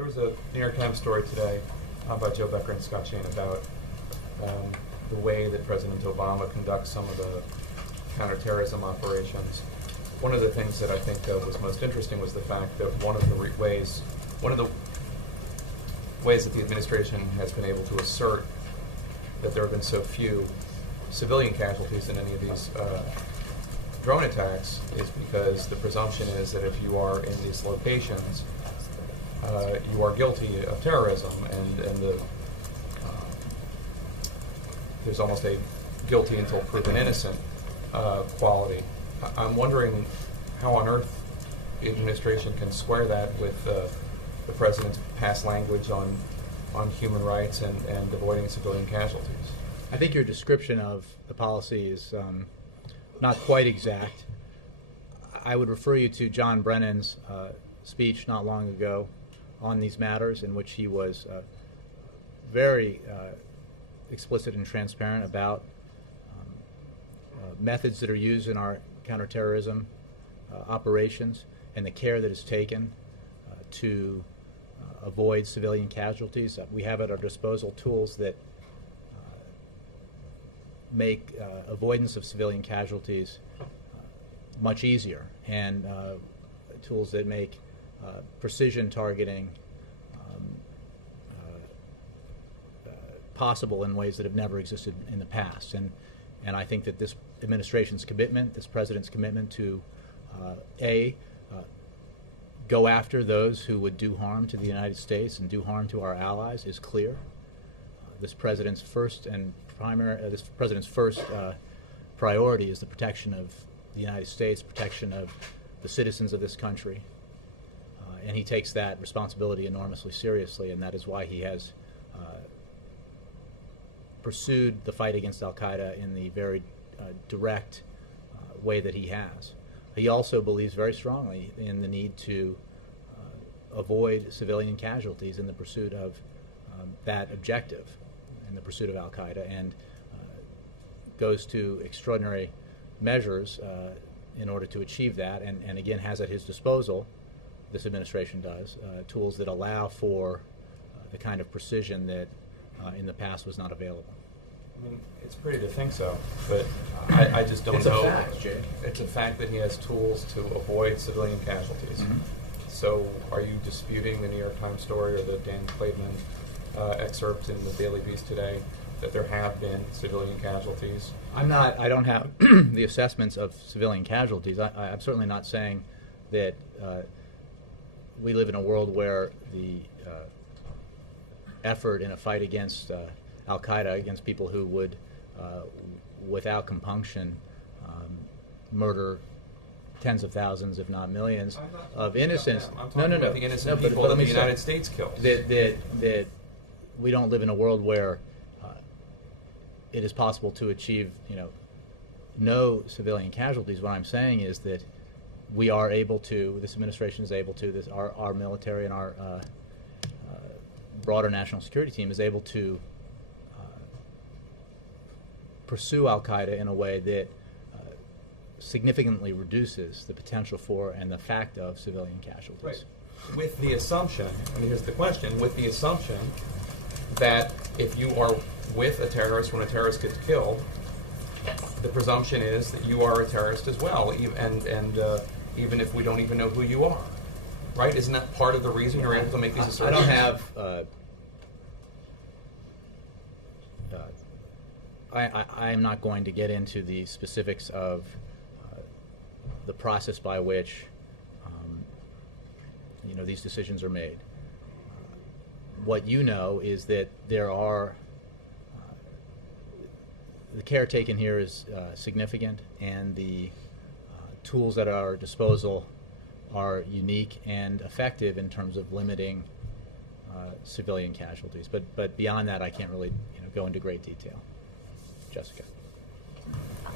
There was a New York Times story today about Joe Becker and Scott Shane about the way that President Obama conducts some of the counterterrorism operations. One of the things that I think was most interesting was the fact that one of the ways that the administration has been able to assert that there have been so few civilian casualties in any of these drone attacks is because the presumption is that if you are in these locations, you are guilty of terrorism, and there's almost a guilty until proven innocent quality. I'm wondering how on earth the administration can square that with the president's past language on human rights and avoiding civilian casualties. I think your description of the policy is not quite exact. I would refer you to John Brennan's speech not long ago on these matters, in which he was very explicit and transparent about methods that are used in our counterterrorism operations and the care that is taken to avoid civilian casualties. We have at our disposal tools that make avoidance of civilian casualties much easier, and tools that make precision targeting possible in ways that have never existed in the past. And I think that this administration's commitment, this president's commitment to go after those who would do harm to the United States and do harm to our allies is clear. This president's first priority is the protection of the United States, protection of the citizens of this country, and he takes that responsibility enormously seriously, and that is why he has pursued the fight against al-Qaeda in the very direct way that he has. He also believes very strongly in the need to avoid civilian casualties in the pursuit of that objective, in the pursuit of al-Qaeda, and goes to extraordinary measures in order to achieve that, and again has at his disposal, this administration does, tools that allow for the kind of precision that in the past was not available. I mean, it's pretty to think so, but I just don't know. It's a fact, Jay. It's a fact that he has tools to avoid civilian casualties. Mm-hmm. So are you disputing the New York Times story or the Dan Klaidman excerpt in the Daily Beast today that there have been civilian casualties? I don't have the assessments of civilian casualties. I'm certainly not saying that we live in a world where the effort in a fight against al-Qaeda, against people who would, without compunction, murder tens of thousands, if not millions, of innocents. I'm talking about the innocent people that the United States kills. That we don't live in a world where it is possible to achieve, no civilian casualties. What I'm saying is that we are able to, this administration is able to, our military and our broader national security team is able to pursue al-Qaeda in a way that significantly reduces the potential for and the fact of civilian casualties. Right. With the assumption, and here's the question, with the assumption that if you are with a terrorist when a terrorist gets killed, the presumption is that you are a terrorist as well, and even if we don't even know who you are. Right? Isn't that part of the reason you're able to make these assertions? I don't have... I am not going to get into the specifics of the process by which these decisions are made. What you know is that there are the care taken here is significant, and the tools at our disposal are unique and effective in terms of limiting civilian casualties. But beyond that, I can't really go into great detail. Jessica.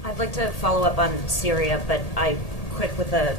I'd like to follow up on Syria, but I'm quick with a